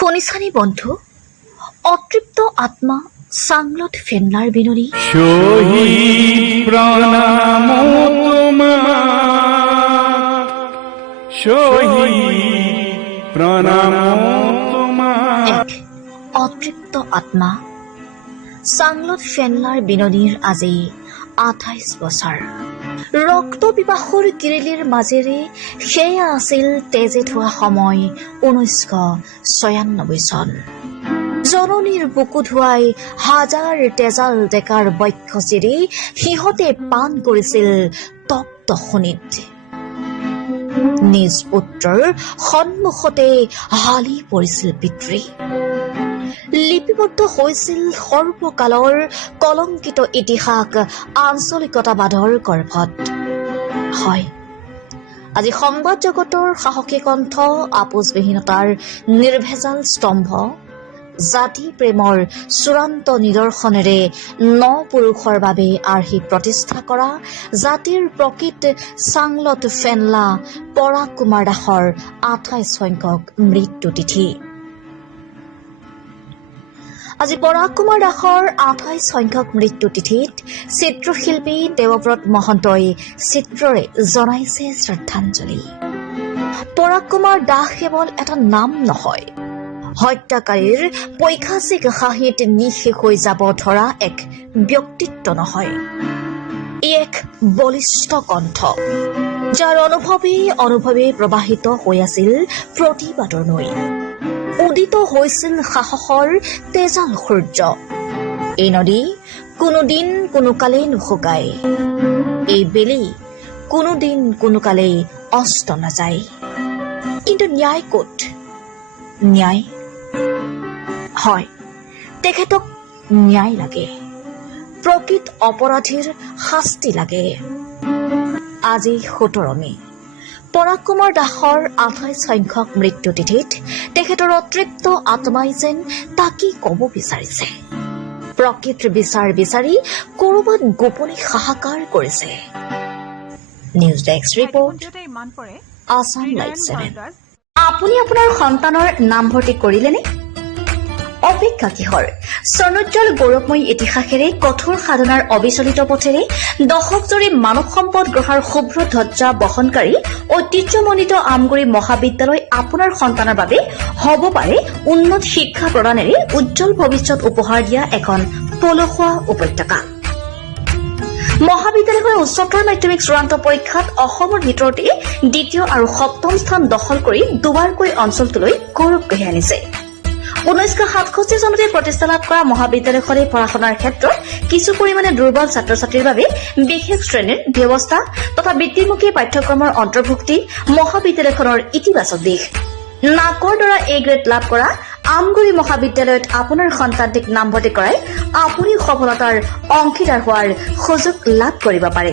খনিসানি বন্ধু অতৃপ্ত আত্মা সাংলট ফেন্নার বিনরী এক অতৃপ্ত আত্মা চাংলত ফেনলাৰ বিনদীৰ আজি আঠাইছ বছৰ। ৰক্ত পিপাসুৰ কিৰিলিৰ মাজেৰে সেয়া আছিল তেজে থোৱা সময় ঊনৈছশ ছয়ান্নব্বৈ চন। জননীৰ বুকু ধুৱাই হাজাৰ তেজাল ডেকাৰ বক্ষ চিৰি সিহঁতে পাণ কৰিছিল তপ্ত শনিত নিজ পুত্ৰৰ সন্মুখতে হালি পৰিছিল পিতৃ। লিপিবদ্ধ হৈছিল সৰ্বকালৰ কলংকিত ইতিহাস আঞ্চলিকতাবাদৰ গৰ্ভত। হয় আজি সংবাদ জগতৰ সাহসী কণ্ঠ আপোচবিহীনতাৰ নিৰ্ভেজাল স্তম্ভ জাতি প্ৰেমৰ চূড়ান্ত নিদৰ্শনেৰে ন পুৰুষৰ বাবে আৰ্হি প্ৰতিষ্ঠা কৰা জাতিৰ প্ৰকৃত চাংলত ফেনলা পৰাগ কুমাৰ দাসৰ আঠাইছ সংখ্যক মৃত্যু তিথি। আজি পৰাগ কুমাৰ দাসৰ আঠাইছ সংখ্যক মৃত্যু তিথিত চিত্ৰশিল্পী দেৱব্ৰত মহন্তই চিত্ৰৰে জনাইছে শ্ৰদ্ধাঞ্জলি। পৰাগ কুমাৰ দাস কেৱল এটা নাম নহয় হত্যাকাৰীৰ পৈশাচিক হাঁহিত নিঃশেষ হৈ যাব ধৰা এক ব্যক্তিত্ব নহয়। ই এক বলিষ্ঠ কণ্ঠ যাৰ অনুভৱে অনুভৱে প্ৰবাহিত হৈ আছিল প্ৰতিবাদৰ নৈ। উদিত হৈছিল সাহসৰ তেজাল সূৰ্য এই নদী কোনোদিন কোনো কালে নুশুকায়। এই বেলি কোনোদিন কোনো কালে অস্ত নাযায়। কিন্তু ন্যায় ক'ত? ন্যায়? হয়, তেখেতক ন্যায় লাগে। প্ৰকৃত অপৰাধীৰ শাস্তি লাগে। আজি সোতৰ মে। পৰাগ কুমাৰ দাসৰ আঠাইছ সংখ্যক মৃত্যু তিথিত তেখেতৰ অতৃপ্ত আত্মাই যেন তাকে ক'ব বিচাৰিছে। প্ৰকৃত বিচাৰ বিচাৰি ক'ৰবাত গোপনে হাহাকাৰ কৰিছে। News desk report Assam live আপুনি আপোনাৰ সন্তানৰ নামভৰ্তি কৰিলেনে? অপেক্ষা কিহৰ স্বৰ্ণোজ্জ্বল গৌৰৱময়ী ইতিহাসেৰে কঠোৰ সাধনাৰ অবিচলিত পথেৰে দশকজুৰি মানৱ সম্পদ গঢ়াৰ শুভ্ৰ ধ্বজা বহনকাৰী ঐতিহ্যমণ্ডিত আমগুৰি মহাবিদ্যালয় আপোনাৰ সন্তানৰ বাবে হ'ব পাৰে উন্নত শিক্ষা প্ৰদানেৰে উজ্জ্বল ভৱিষ্যত উপহাৰ দিয়া এখন পলসুৱা উপত্যকা। মহাবিদ্যালয়খনে উচ্চতৰ মাধ্যমিক চূড়ান্ত পৰীক্ষাত অসমৰ ভিতৰতে দ্বিতীয় আৰু সপ্তম স্থান দখল কৰি দুবাৰকৈ অঞ্চলটোলৈ গৌৰৱ কঢ়িয়াই আনিছে। ঊনৈছশ সাতষষ্ঠি চনতে প্ৰতিষ্ঠা লাভ কৰা মহাবিদ্যালয়খনে পঢ়া শুনাৰ ক্ষেত্ৰত কিছু পৰিমাণে দুৰ্বল ছাত্ৰ ছাত্ৰীৰ বাবে বিশেষ শ্ৰেণীৰ ব্যৱস্থা তথা বৃত্তিমুখী পাঠ্যক্ৰমৰ অন্তৰ্ভুক্তি মহাবিদ্যালয়খনৰ ইতিবাচক দিশ। নাকৰ দ্বাৰা এ গ্ৰেড লাভ কৰা আমগুৰি মহাবিদ্যালয়ত আপোনাৰ সন্তানটিক নামভৰ্তি কৰাই আপুনি সফলতাৰ অংশীদাৰ হোৱাৰ সুযোগ লাভ কৰিব পাৰে।